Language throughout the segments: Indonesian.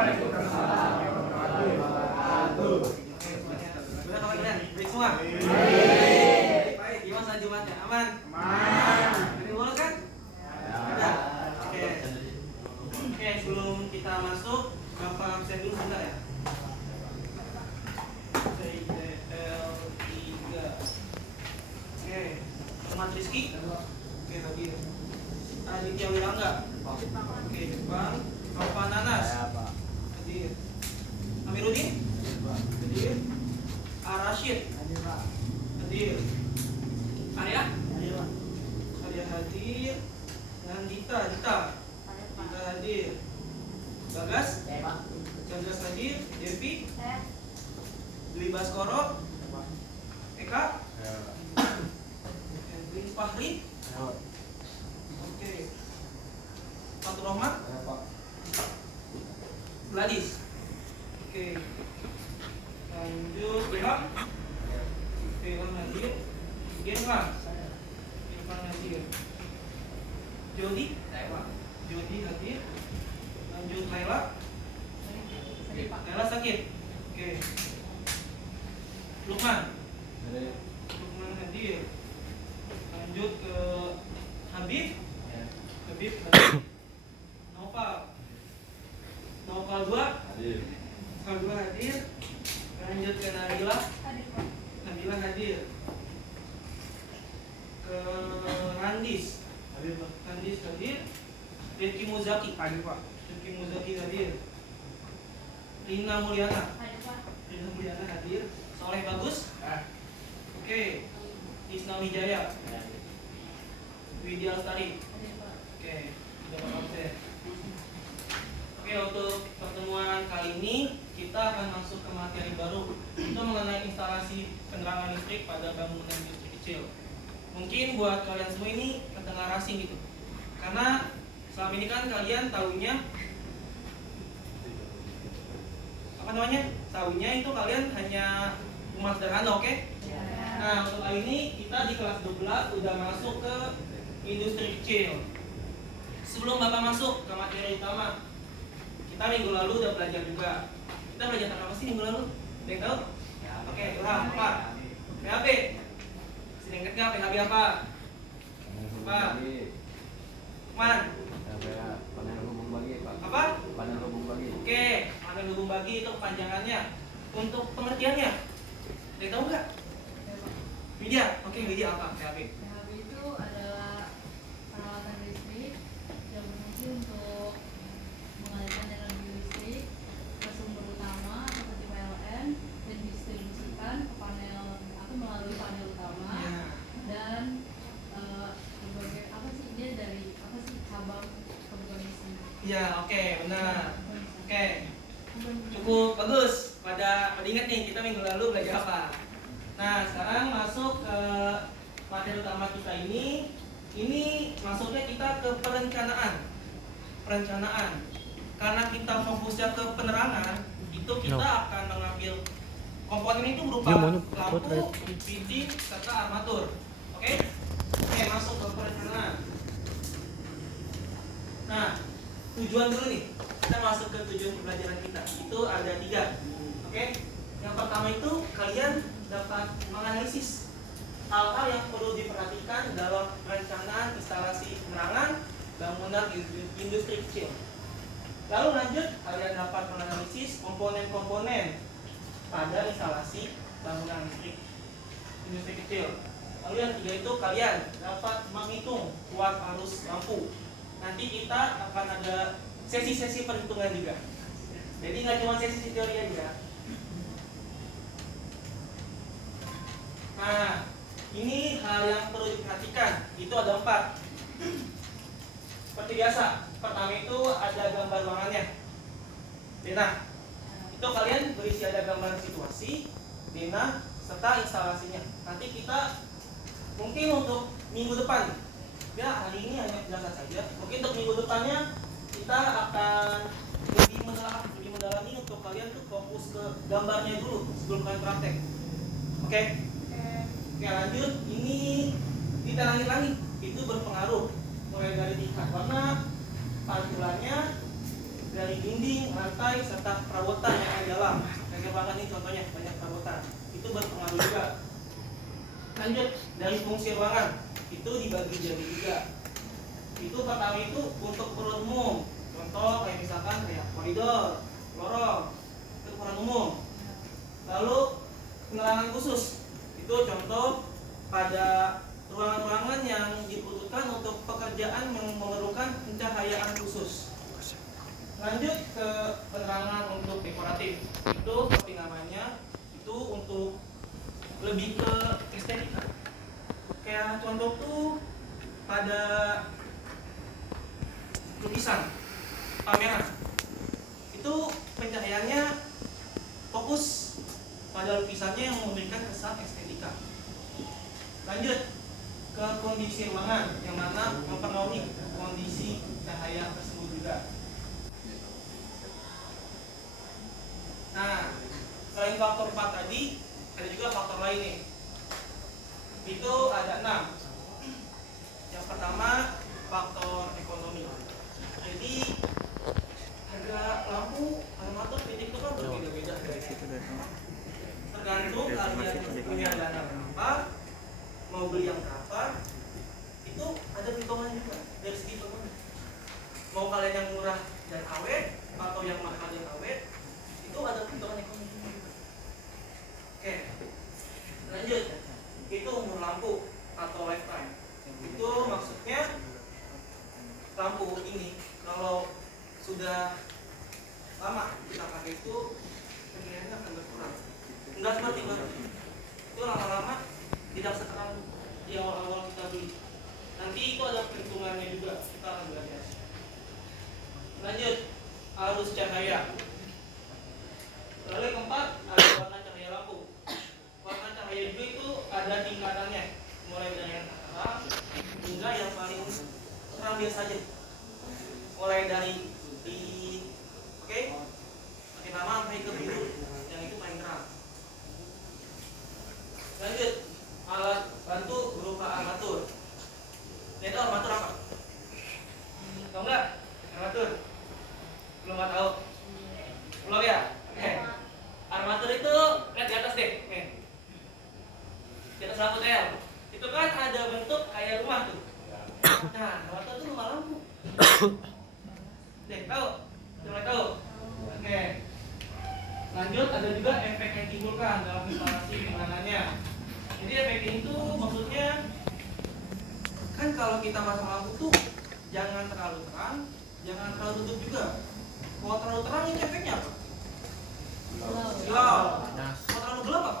Waalaikumsalam warahmatullahi wabarakatuh. Gimana kawan kalian? Baik semua? Baik. Gimana Jumatnya? Aman? Aman. Ini boleh kan? Ada. Oke. Oke, sebelum kita masuk, Bapak absen dulu sebentar ya. CDL 3. Oke. Muhammad Rizky. Oke, hadir. Aditya Wirangga. Oke, Jepang. Nova Nanas. Hadir. Amiruddin. Hadir. Arashid. Hadir. Arya. Arya hadir. Dan Dita hadir. Bagas. Chandra hadir. Devi. Dwi Baskoro. Eka. Edwin Fahri. Oke. Fatur Rahmat. Gladys. Oke. Lanjut Ilham. Ilham hadir. Irfan. Irfan hadir. Jody. Jody hadir. Lanjut Laila. Laila sakit. Oke. Lukman. Lukman hadir. Lanjut ke Habib. Habib hadir. Noval. Noval 2. Noval 2 hadir. Lanjut ke Nabila. Nabila hadir. Ke Randis. Randis hadir. Rifki Muzaki. Hadir Pak. Rifki Muzaki hadir. Rina Mulyana. Rina Mulyana hadir. Soleh Bagus. Oke. Isna Wijaya. Widya Lestari. Oke. Sudah absen. Oke, untuk pertemuan kali ini kita akan masuk ke materi baru. Itu mengenai instalasi penerangan listrik pada bangunan industri kecil. Mungkin buat kalian semua ini kedengar asing gitu. Karena selama ini kan kalian tahunya apa namanya? Tahunya itu kalian hanya rumah sederhana, oke? Nah, untuk kali ini kita di kelas 12 udah masuk ke industri kecil. Sebelum Bapak masuk ke materi utama, kita minggu lalu udah belajar juga. Kita belajar tentang apa sih minggu lalu? Ada yang tahu? Oke, Ilham, apa? PHB. Masih ingat nggak PHB apa? Apa? Man? Panel hubung bagi, Pak. Apa? Panel hubung bagi. Oke, panel hubung bagi itu kepanjangannya. Untuk pengertiannya, ada yang tahu nggak? Widya, oke Widya apa PHB? PHB itu adalah peralatan listrik yang berfungsi untuk mengalirkan energi listrik ke sumber utama seperti PLN dan distribusikan ke panel atau melalui panel utama dan berbagai apa sih dia dari apa sih cabang komponisi. Iya, oke, benar. Oke, cukup bagus. Pada ingat nih kita minggu lalu belajar apa? Nah, sekarang masuk ke materi utama kita ini. Ini masuknya kita ke perencanaan. Karena kita fokusnya ke penerangan, itu kita akan mengambil komponen itu berupa lampu, pintu, serta armatur. Oke? Oke, masuk ke perencanaan. Nah, tujuan dulu nih. Kita masuk ke tujuan pembelajaran kita. Itu ada 3. Oke? Yang pertama itu kalian dapat menganalisis hal-hal yang perlu diperhatikan dalam perencanaan instalasi penerangan bangunan industri kecil. Lalu lanjut, kalian dapat menganalisis komponen-komponen pada instalasi bangunan listrik industri kecil. Lalu yang ketiga itu kalian dapat menghitung kuat arus lampu. Nanti kita akan ada sesi-sesi perhitungan juga. Jadi nggak cuma sesi teori aja. Nah, ini hal yang perlu diperhatikan. Itu ada 4. Seperti biasa, pertama itu ada gambar ruangannya. Denah. Itu kalian berisi ada gambar situasi, denah, serta instalasinya. Nanti kita mungkin untuk minggu depan, ya hari ini hanya penjelasan saja. Mungkin untuk minggu depannya kita akan lebih mendalami untuk kalian tuh fokus ke gambarnya dulu sebelum kalian praktek. Oke? Oke, lanjut. Ini kita langit-langit itu berpengaruh mulai dari tingkat warna, pantulannya, dari dinding, lantai, serta perabotan yang ada di dalam. Kayak ruangan ini contohnya banyak perabotan. Itu berpengaruh juga. Lanjut, dari fungsi ruangan itu dibagi jadi 3. Itu pertama itu untuk keperluan umum. Contoh kayak misalkan kayak koridor, lorong, itu keperluan umum. Lalu penerangan khusus itu contoh pada ruangan-ruangan yang dibutuhkan untuk pekerjaan yang memerlukan pencahayaan khusus. Lanjut ke penerangan untuk dekoratif. Itu seperti namanya, itu untuk lebih ke estetika. Kayak contoh tuh pada lukisan, pameran. Itu pencahayaannya fokus pada lukisannya yang memberikan kesan estetika. Lanjut ke kondisi ruangan yang mana mempengaruhi kondisi cahaya tersebut juga. Nah, selain faktor 4 tadi, ada juga faktor lain nih. Itu ada 6. Yang pertama, faktor ekonomi. Jadi, harga lampu, armatur, titik itu kan berbeda-beda. Tergantung kalian punya dana berapa, mau beli yang berapa, itu ada perhitungan juga dari segi ekonomi. Mau kalian yang murah dan awet atau yang mahal dan awet, itu ada perhitungan ekonomi juga. Oke, lanjut. Itu umur lampu atau lifetime. Itu maksudnya lampu ini kalau sudah lama kita pakai itu kemiringannya akan berkurang. Enggak seperti itu lama-lama tidak seterang di awal-awal kita beli. Nanti itu ada perhitungannya juga, kita akan belajar. Lanjut, arus cahaya. Lalu yang keempat ada warna cahaya lampu. Warna cahaya juga itu ada tingkatannya, mulai dari yang terang hingga yang paling terang biasa saja. Mulai dari oke, makin lama sampai ke biru, yang itu paling terang. Lanjut, alat bantu berupa armatur. Ini tahu armatur apa? Tahu nggak? Armatur? Belum tahu? Belum ya? Armatur itu lihat di atas deh, nih. Di atas lampu TL. Itu kan ada bentuk kayak rumah tuh. Nah, armatur itu rumah lampu. Deh, tahu? Mulai tahu? Oke. Lanjut, ada juga efek yang ditimbulkan dalam instalasi penerangannya. Jadi efek itu maksudnya kan kalau kita pasang lampu tuh jangan terlalu terang, jangan terlalu tutup juga. Kalau terlalu terang itu efeknya apa? Gelap. Kalau terlalu gelap apa?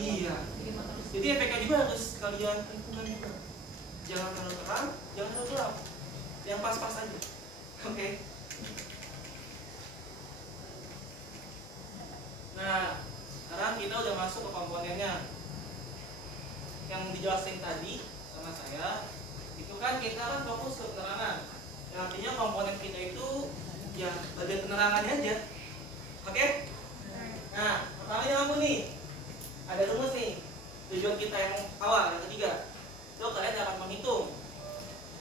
Iya. Jadi efeknya juga harus kalian tentukan juga. Jangan terlalu terang, jangan terlalu gelap. Yang pas-pas aja. Oke. Nah, sekarang kita udah masuk ke komponennya. Yang dijelasin tadi sama saya, itu kan kita kan fokus ke penerangan. Yang artinya komponen kita itu ya bagian penerangannya aja. Oke? Nah, pertama lampu nih. Ada rumus nih. Tujuan kita yang awal, yang ketiga. So, kalian dapat menghitung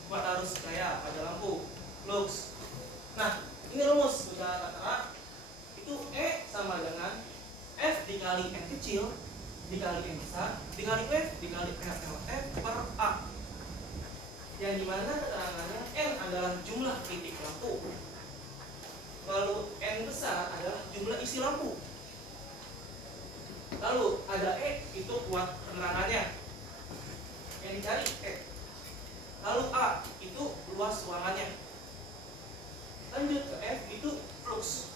buat arus cahaya pada lampu, lux. Nah, ini rumus secara kata itu E sama dengan F dikali N kecil dikali N besar dikali F dikali F per A. Yang dimana keterangannya N adalah jumlah titik lampu, lalu N besar adalah jumlah isi lampu, lalu ada E itu kuat penerangannya yang dicari E, lalu A itu luas ruangannya. Lanjut ke F itu flux.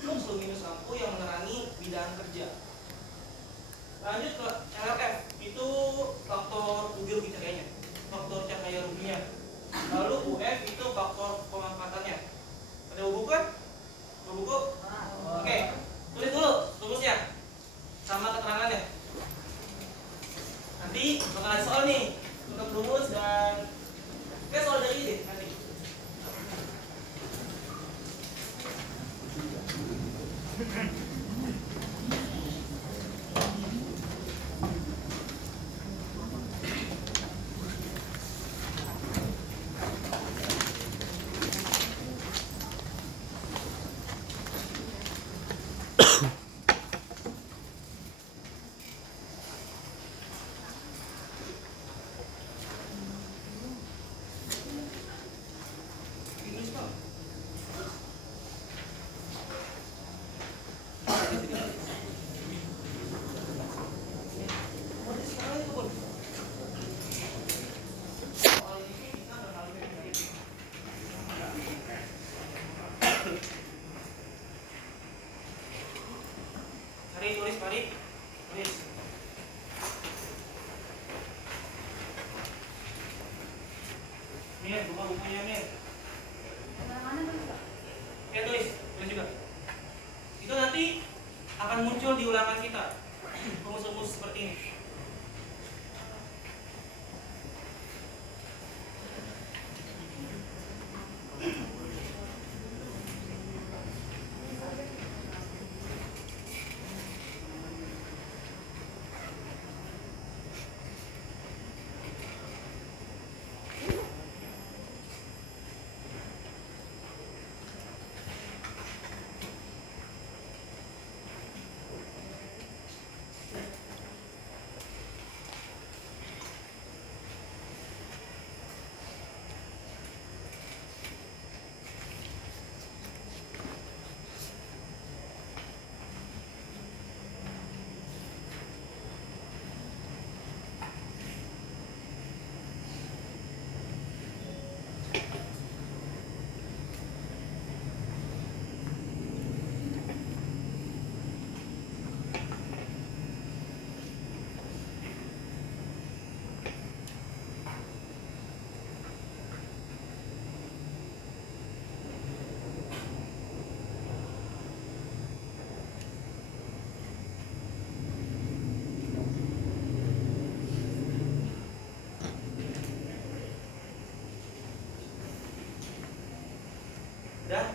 Flux luminous lampu yang menerangi bidang kerja. Lanjut ke LRF itu faktor rugi rugi cahayanya, faktor cahaya ruginya. Lalu UF itu faktor pemanfaatannya. Ada buku kan? Buku? Oke, tulis dulu rumusnya sama keterangannya. Nanti bakal ada soal nih untuk rumus dan soal dari ini nanti. Mari tulis, mari tulis. Mir, buka bukunya Mir. Mana tulis Pak? Ya tulis juga. Itu nanti akan muncul di ulangan kita. Rumus-rumus seperti ini. Udah?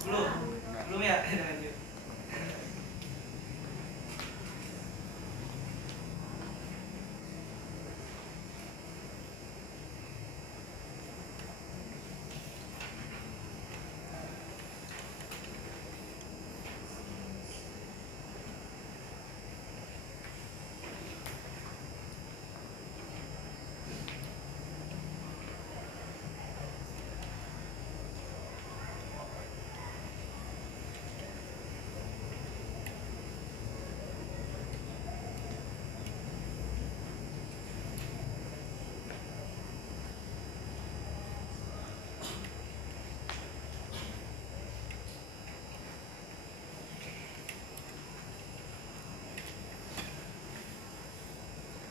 Belum? Belum ya? Lanjut.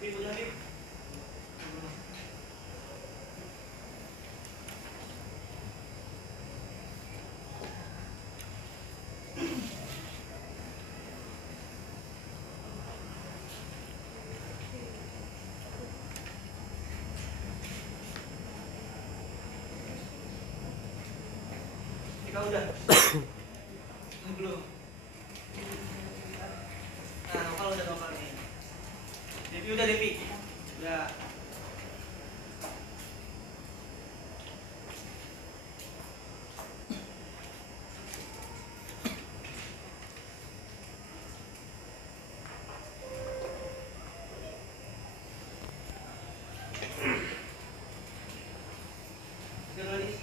Bib, udah Bib? Ika udah? Belum. Nah, Nokal udah Nokal nih. Devi udah Devi. Udah. Udah nulis.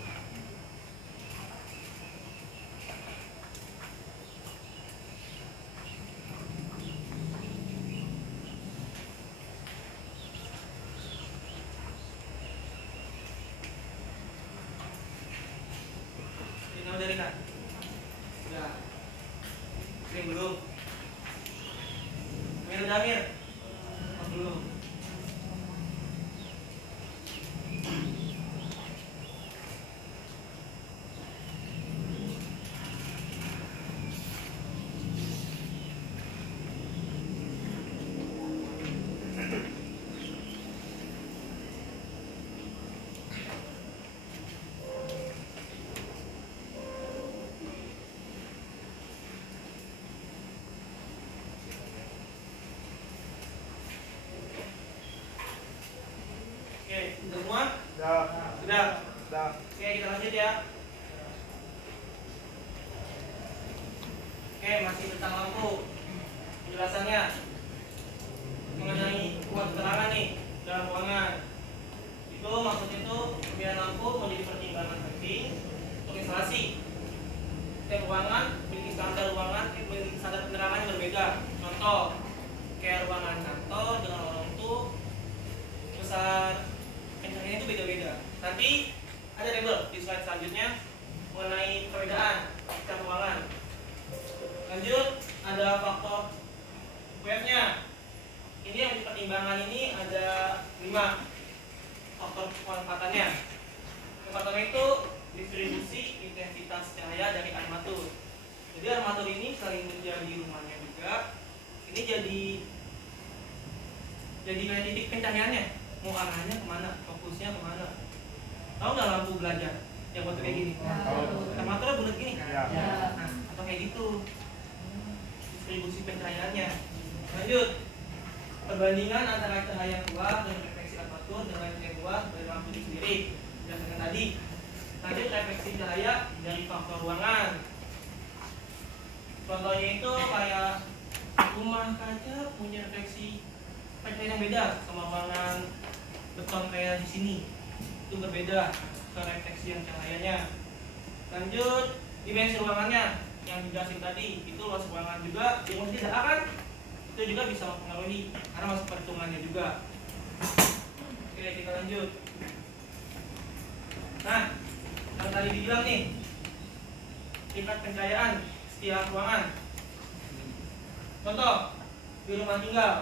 Ini udah Rina. Udah. Ini belum. Mir udah Mir. Oh, belum. Oke, semua? Dah. Sudah. Dah. Oke, kita lanjut ya. Oke, masih tentang lampu. Penjelasannya mengenai kuat terangan nih dalam ruangan. Itu maksudnya itu pemilihan lampu menjadi pertimbangan penting untuk instalasi. Setiap ruangan memiliki standar penerangan yang berbeda. Contoh, kayak ruangan kantor dengan orang tuh besar kencangnya itu beda-beda. Nanti ada tabel di slide selanjutnya mengenai perbedaan armatur. Jadi armatur ini selain menjadi rumahnya juga, ini jadi kayak titik pencahayaannya. Mau arahnya kemana, fokusnya kemana. Tahu nggak lampu belajar yang bentuk kayak gini? Armaturnya bulat gini kan? Nah, atau kayak gitu distribusi pencahayaannya. Lanjut, perbandingan antara cahaya keluar dan refleksi armatur dengan cahaya keluar dari lampu itu sendiri. Dan dengan tadi, lanjut refleksi cahaya dari faktor ruangan. Contohnya itu kayak rumah kaca punya refleksi pencahayaan yang beda sama ruangan beton kayak di sini. Itu berbeda ke refleksi yang cahayanya. Lanjut, dimensi ruangannya yang dijelasin tadi, itu luas ruangan juga dimensi tidak akan itu juga bisa mempengaruhi karena masuk perhitungannya juga. Oke, kita lanjut. Nah, yang tadi dibilang nih, tingkat pencahayaan setiap ruangan. Contoh, di rumah tinggal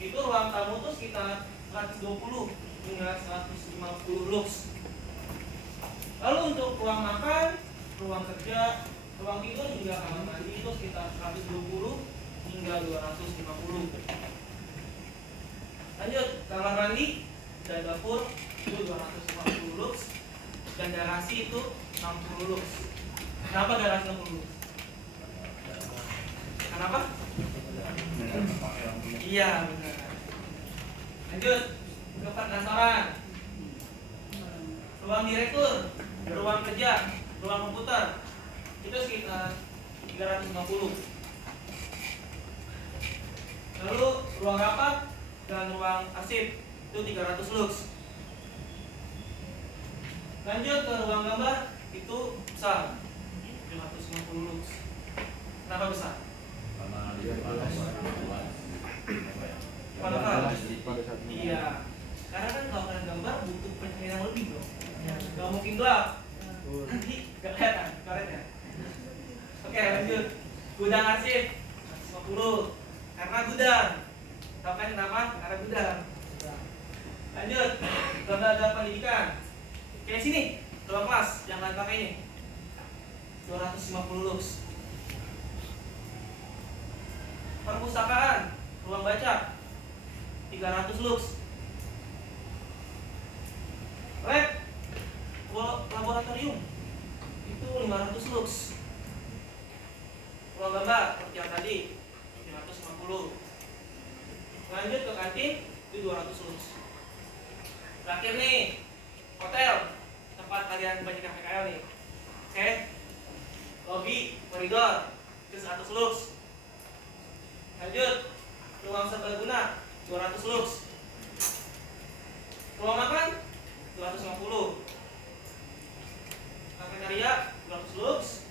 itu ruang tamu tuh sekitar 120 hingga 150 lux. Lalu untuk ruang makan, ruang kerja, ruang tidur hingga kamar mandi itu sekitar 120 hingga 250. Lanjut, kamar mandi dan dapur itu 250 lux dan garasi itu 60 lux. Kenapa garasi 60 lux? Kenapa? Iya, benar. Lanjut, ke penasaran. Ruang direktur, ruang kerja, ruang komputer itu sekitar 350. Lalu ruang rapat dan ruang arsip itu 300 lux. Lanjut ke ruang gambar itu besar 350 lux. Kenapa besar? Padahal iya, karena kan kalau kalian gambar butuh pencahayaan yang lebih bro. Gak mungkin gelap, nanti gak kelihatan karetnya. Oke, lanjut. Gudang arsip 150 karena gudang. Tahu kan kenapa? Karena gudang. Lanjut, lembaga pendidikan kayak sini, ruang kelas yang lain pakai ini 250 lux. Perpustakaan, ruang baca 300 lux. Lab, laboratorium itu 500 lux. Ruang gambar seperti yang tadi 350. Lanjut ke kantin itu 200 lux. Terakhir nih, hotel tempat kalian banyak yang PKL nih. Oke, lobby, koridor itu 100 lux. Lanjut, ruang serbaguna 200 lux. Ruang makan 250. Kafetaria 200 lux.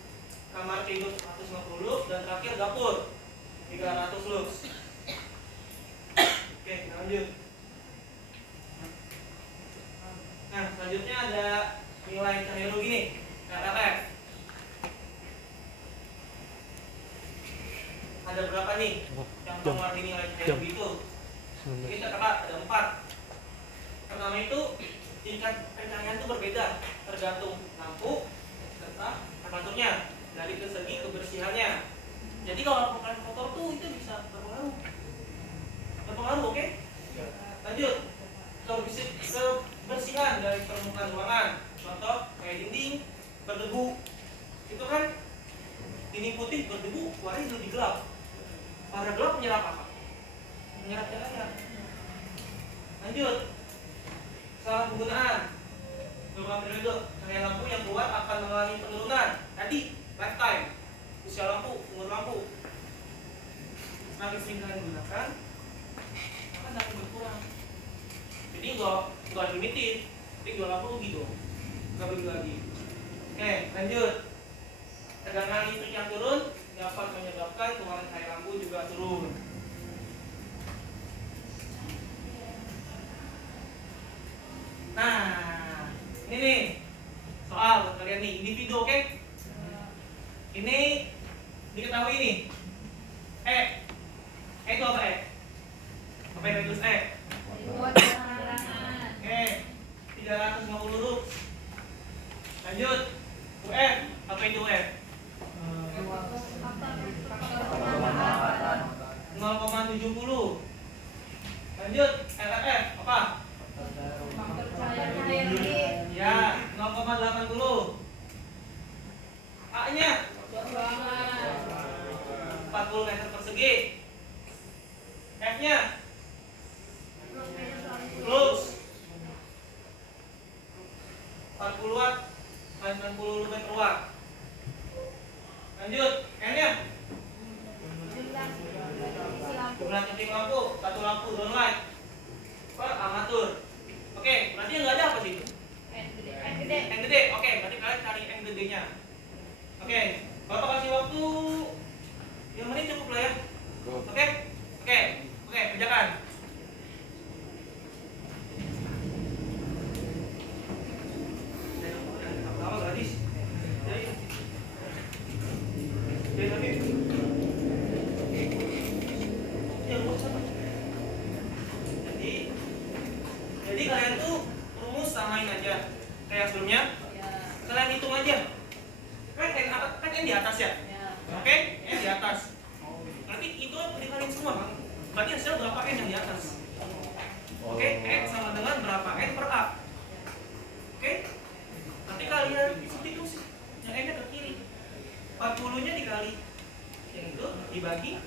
Kamar tidur 150 lux dan terakhir dapur 300 lux. Oke, kita lanjut. Nah, selanjutnya ada nilai cahaya nih, RF. Ada berapa nih yang mengeluarkan nilai cahaya itu? Ini terdapat ada 4. Pertama itu tingkat pencahayaan itu berbeda tergantung lampu serta armaturnya dari segi kebersihannya. Jadi kalau lampu kalian kotor tuh itu bisa berpengaruh. Oke? Lanjut, kebersihan dari permukaan ruangan. Contoh kayak dinding berdebu, itu kan dinding putih berdebu, warnanya lebih gelap. Warna gelap menyerap apa? Menyerap cahaya. Lanjut, salah penggunaan. Beberapa periode cahaya lampu yang keluar akan mengalami penurunan. Tadi lifetime, usia lampu, umur lampu. Semakin sering kalian gunakan, akan akan berkurang. Jadi nggak limited, tapi jual lampu rugi dong, nggak beli lagi. Oke, lanjut. Tegangan listrik yang turun dapat menyebabkan keluaran cahaya lampu juga turun. Nah, ini nih soal buat kalian nih, individu, oke? Ini diketahui nih. Itu apa Apa yang tulis Oke, 350 lux. Lanjut, UF Apa itu F? 0,70. Lanjut, FF apa? Ya, 0,80. A-nya 40 meter persegi. F-nya close 40 watt 90 meter watt. Lanjut, N-nya jumlah titik lampu, satu lampu downlight per amatur. Oke, berarti yang nggak ada apa sih itu? N gede. Oke, berarti kalian cari N gedenya. Oke, Bapak kasih waktu 5 menit cukup lah ya. Oke, kerjakan. Apa gratis? Jadi tapi jadi kalian tuh rumus samain aja kayak sebelumnya. Kalian hitung aja. Kan N di atas ya. Oke, N di atas. Berarti itu dikaliin semua, Bang. Berarti hasil berapa N yang di atas? Oke, N sama dengan berapa N per A. Oke? Nanti kalian substitusi. Yang N-nya ke kiri. 40-nya dikali yang itu dibagi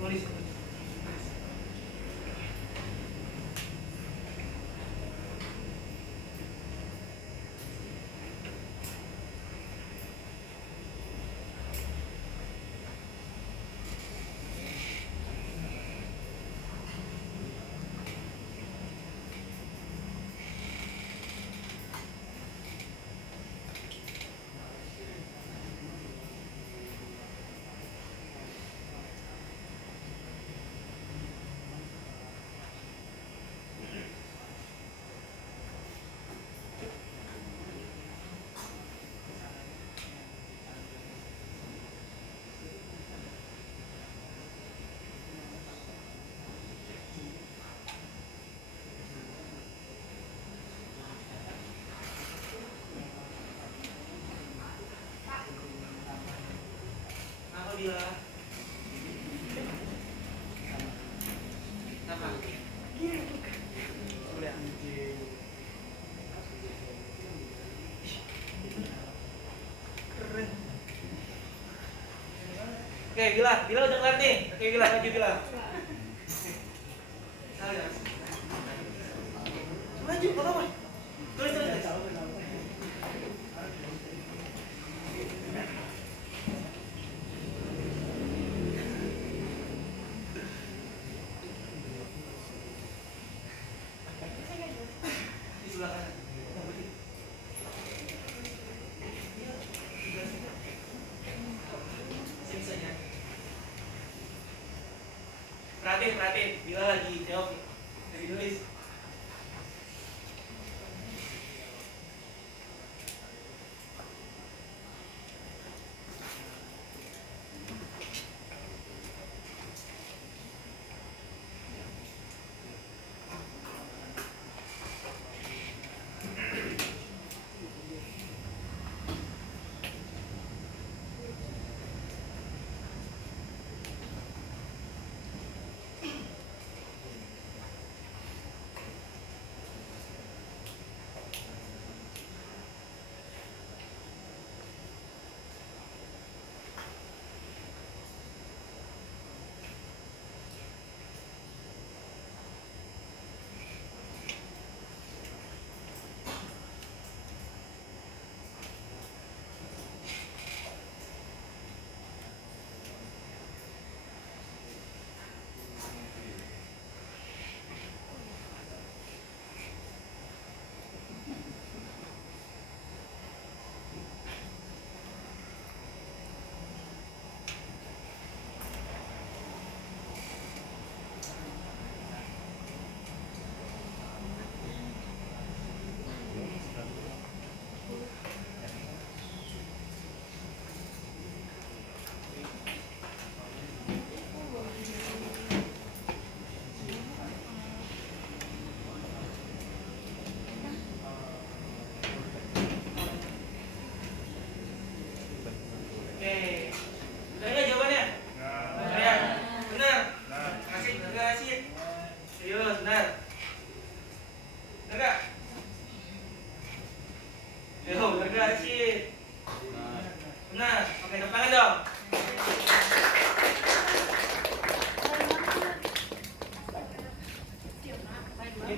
nulis. Apabila Oke, Bila udah kelar nih. Oke, Bila, maju Bila. Maju, apa? Tulis. Di sebelah kanan. Perhatiin, Bila lagi jawab, lagi nulis.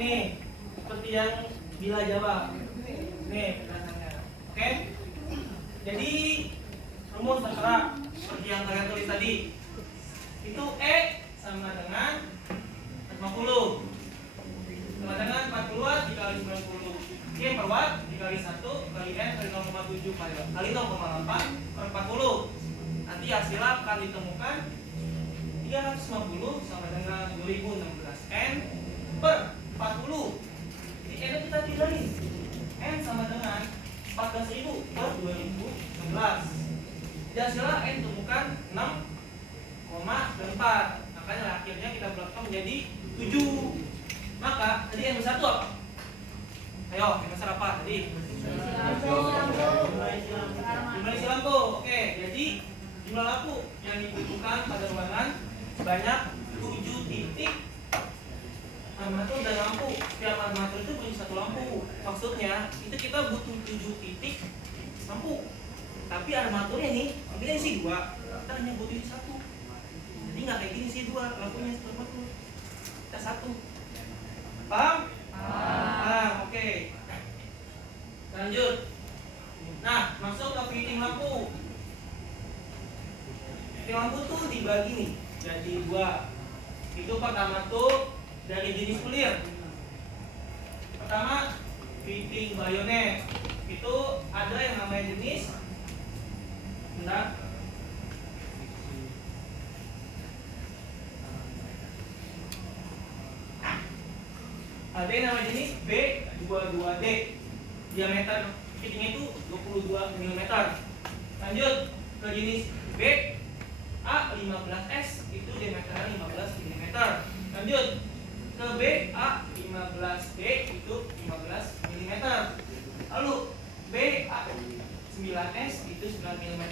ini seperti yang bila Jawa. Nih penjelasannya. Oke? Jadi rumus tertera seperti yang kalian tulis tadi. Itu E sama dengan 50. Sama dengan 40 dikali 90. Q per watt dikali 1 kali N kali 0,7 kali 0,8 per 40. Nanti hasilnya akan ditemukan 350 sama dengan 2016 N per 40. Jadi N kita tinggalin. N sama dengan 14.000 per 2016. Jadi hasilnya N ditemukan 6,4. Makanya akhirnya kita belakang menjadi 7. Maka tadi yang besar itu apa? Ayo, yang besar apa tadi? Jumlah isi lampu. Oke, jadi jumlah lampu yang dibutuhkan pada ruangan sebanyak 7 titik armatur dan lampu. Setiap armatur itu punya satu lampu. Maksudnya itu kita butuh 7 titik lampu. Tapi armaturnya nih, ambilnya isi 2. Kita hanya butuh isi 1. Jadi nggak kayak gini sih 2 lampunya armatur. Kita 1. Paham? Nah, oke. Lanjut. Nah, masuk ke fitting lampu. Fitting lampu tuh dibagi nih jadi 2. Itu pertama tuh dari jenis clear. Pertama fitting bayonet. Itu ada yang namanya jenis bentar. Ada yang namanya jenis B22D. Diameter fittingnya itu 22 mm. Lanjut ke jenis B A15S, itu diameternya 15 mm. Lanjut ke B A15D, itu 15 mm. Lalu B A9S itu 9 mm.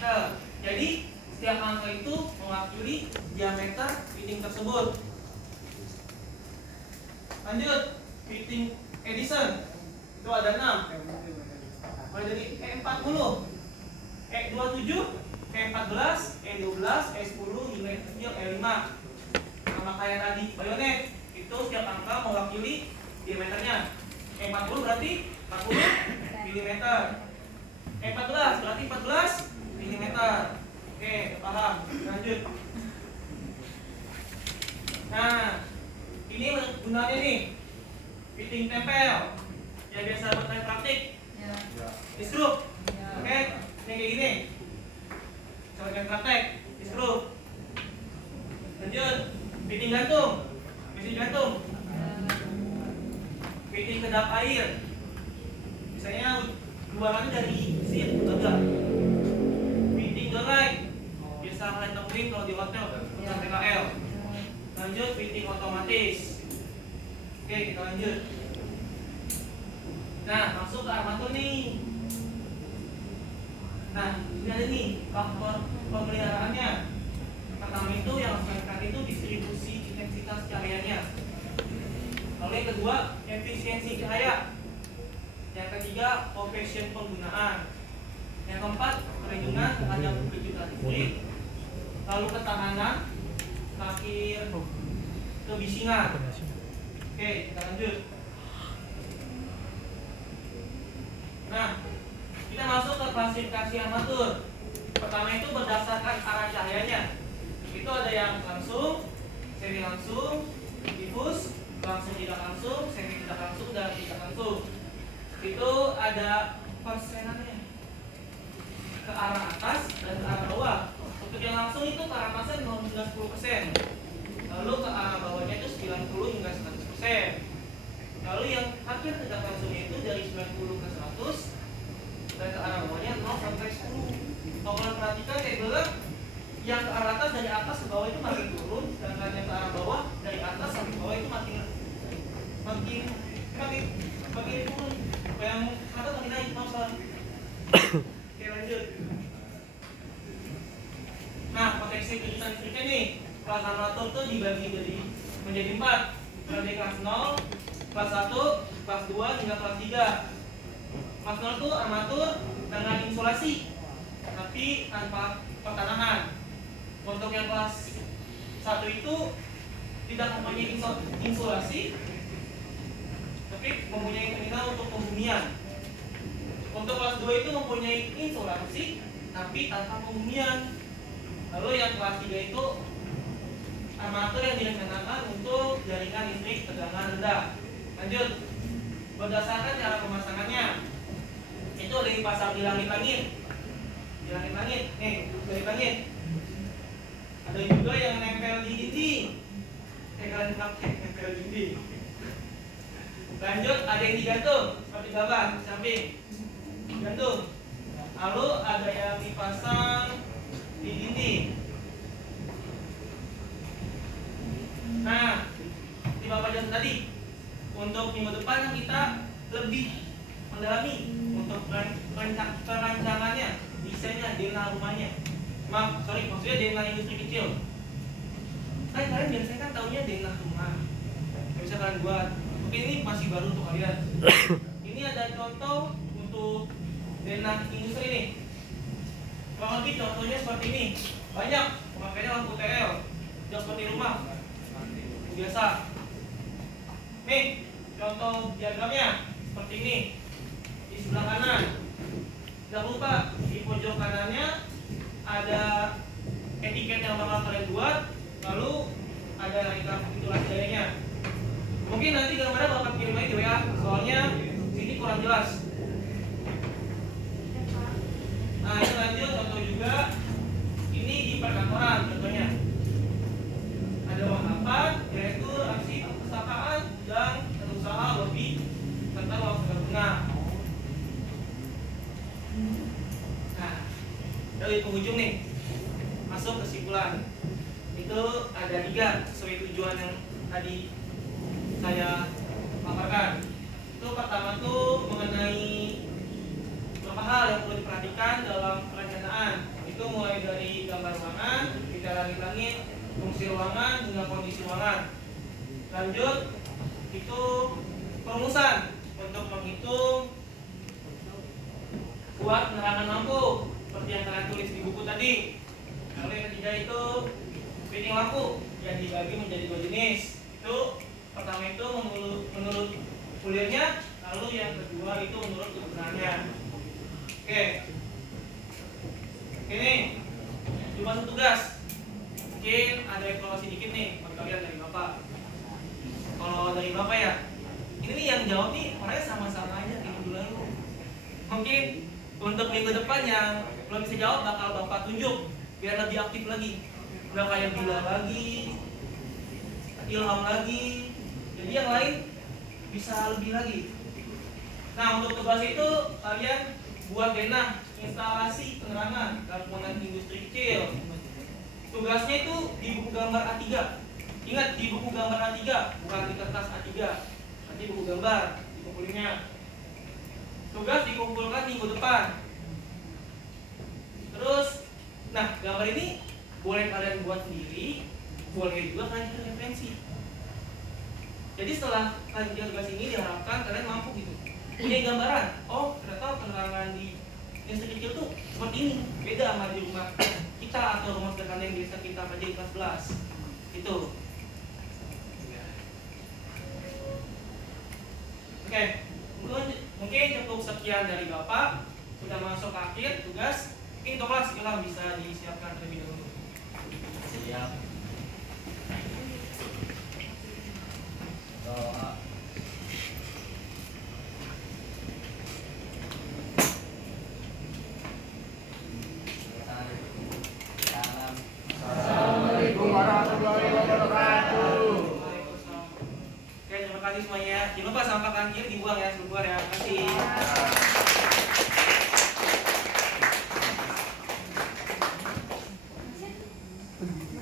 Jadi setiap angka itu mewakili diameter fitting tersebut. Lanjut fitting Edison itu ada 6. Mulai dari E40, E27, E14, E12, E10 hingga E5. Sama kayak tadi bayonet, itu setiap angka mewakili diameternya. E40 berarti 40 mm. E14 berarti 14 mm. Oke, paham. Lanjut. Nah, ini gunanya nih fitting tempel yang biasa berkait praktik. Diskrup. Oke, ini kayak gini. Coba praktek. Diskrup. Lanjut, fitting gantung. Mesin gantung. Fitting kedap air. Misalnya luarannya dari mesin agak. Fitting gerai. Biasa kalian temuin kalau di hotel untuk PKL. Lanjut fitting otomatis. Oke, kita lanjut. Nah, masuk ke armatur nih. Nah, ini ada nih faktor pemeliharaannya. Pertama itu yang harus diperhatikan itu distribusi intensitas cahayanya. Lalu yang kedua, efisiensi cahaya. Yang ketiga, operation penggunaan. Yang keempat, perlindungan terhadap kejutan listrik. Lalu ketahanan, terakhir kebisingan. Oke, kita lanjut. Nah, kita masuk ke klasifikasi armatur. Pertama itu berdasarkan arah cahayanya. Itu ada yang langsung, semi langsung, difus, langsung tidak langsung, semi tidak langsung, dan tidak langsung. Itu ada persenannya ke arah atas dan ke arah bawah. Untuk yang langsung itu ke arah atasnya 0 hingga 10%. Lalu ke arah bawahnya itu 90 hingga 100%. Lalu yang hampir tidak langsungnya itu dari 90 ke 100 dan ke arah bawahnya 0 sampai 10. Kalau kalian perhatikan tabelnya, yang ke arah atas dari atas ke bawah itu makin turun, sedangkan yang ke arah bawah dari atas sampai bawah itu makin turun. Yang atas makin naik, maksudnya. Oke, lanjut. Nah, proteksi kejutan listriknya nih, kelas armatur tuh dibagi menjadi 4. Dari kelas 0, kelas 1, kelas 2 hingga kelas 3. Kelas 0 itu armatur dengan insulasi tapi tanpa pertanahan. Untuk yang kelas 1 itu tidak mempunyai insulasi listrik mempunyai terminal untuk pembumian. Untuk kelas 2 itu mempunyai insulasi tapi tanpa pembumian. Lalu yang kelas 3 itu armatur yang direncanakan untuk jaringan listrik tegangan rendah. Lanjut, berdasarkan cara pemasangannya, itu ada dipasang di langit-langit. Di langit-langit, nih, langit-langit. Ada juga yang nempel di dinding. Kalian pakai nempel di dinding. Lanjut, ada yang digantung seperti gambar di samping. Gantung. Lalu ada yang dipasang di dinding. Nah, di Bapak jelas tadi, untuk minggu depan kita lebih mendalami untuk perancangannya, desainnya, DNA rumahnya. Maksudnya DNA industri kecil. Kan kalian biasanya kan taunya DNA rumah, yang bisa kalian buat. Mungkin ini masih baru untuk kalian. Ini ada contoh untuk DNA industri nih. Kurang lebih contohnya seperti ini. Banyak pemakainya lampu TL, tidak seperti rumah biasa. Nih, contoh diagramnya seperti ini. Di sebelah kanan, jangan lupa di pojok kanannya ada etiket yang bakal kalian buat, lalu ada rekapitulasi dayanya. Mungkin nanti gambarnya bakal kirim lagi di WA, soalnya sini kurang jelas. Nah, ini lanjut contoh juga. Ini di perkantoran contohnya. Ada wakapan, yaitu aksi perpustakaan dan usaha lobby serta uang gabungan. Nah, dari penghujung nih, masuk kesimpulan. Itu ada 3 sesuai tujuan yang tadi saya paparkan. Itu pertama tuh mengenai beberapa hal yang perlu diperhatikan dalam perencanaan. Itu mulai dari gambar ruangan, detail langit-langit, fungsi ruangan hingga kondisi ruangan. Lanjut, itu perumusan untuk menghitung kuat penerangan lampu seperti yang kalian tulis di buku tadi. Lalu yang ketiga itu fitting lampu yang dibagi menjadi 2 jenis. Itu pertama itu menurut kulirnya, lalu yang kedua itu menurut kegunaannya. Oke, ini cuma satu tugas. Mungkin ada evaluasi dikit nih buat kalian dari Bapak. Kalau dari Bapak ya, ini yang jawab nih orangnya sama-sama aja kayak dulu lalu. Mungkin untuk minggu depan yang belum bisa jawab bakal Bapak tunjuk biar lebih aktif lagi. Udah kayak Bila lagi, Ilham lagi. Jadi yang lain bisa lebih lagi. Nah, untuk tugas itu kalian buat denah instalasi penerangan bangunan industri kecil. Tugasnya itu di buku gambar A3. Ingat, di buku gambar A3, bukan di kertas A3. Nanti buku gambar dikumpulinnya. Tugas dikumpulkan minggu depan. Terus, nah gambar ini boleh kalian buat sendiri, boleh juga kalian cari referensi. Jadi setelah kalian tugas ini diharapkan kalian mampu gitu punya gambaran. Oh, ternyata penerangan di industri kecil tuh seperti ini, beda sama di rumah kita atau rumah sederhana yang biasa kita kerja di kelas 11. Itu. Oke, mungkin cukup sekian dari Bapak. Sudah masuk akhir tugas. Mungkin untuk kelas Ilham bisa disiapkan terlebih dahulu. Siap. Doa. Salam. Assalamualaikum warahmatullahi wabarakatuh. Waalaikumsalam. Oke, terima kasih semuanya. Jangan lupa sampah kancil dibuang ya sebelum keluar ya. Terima kasih.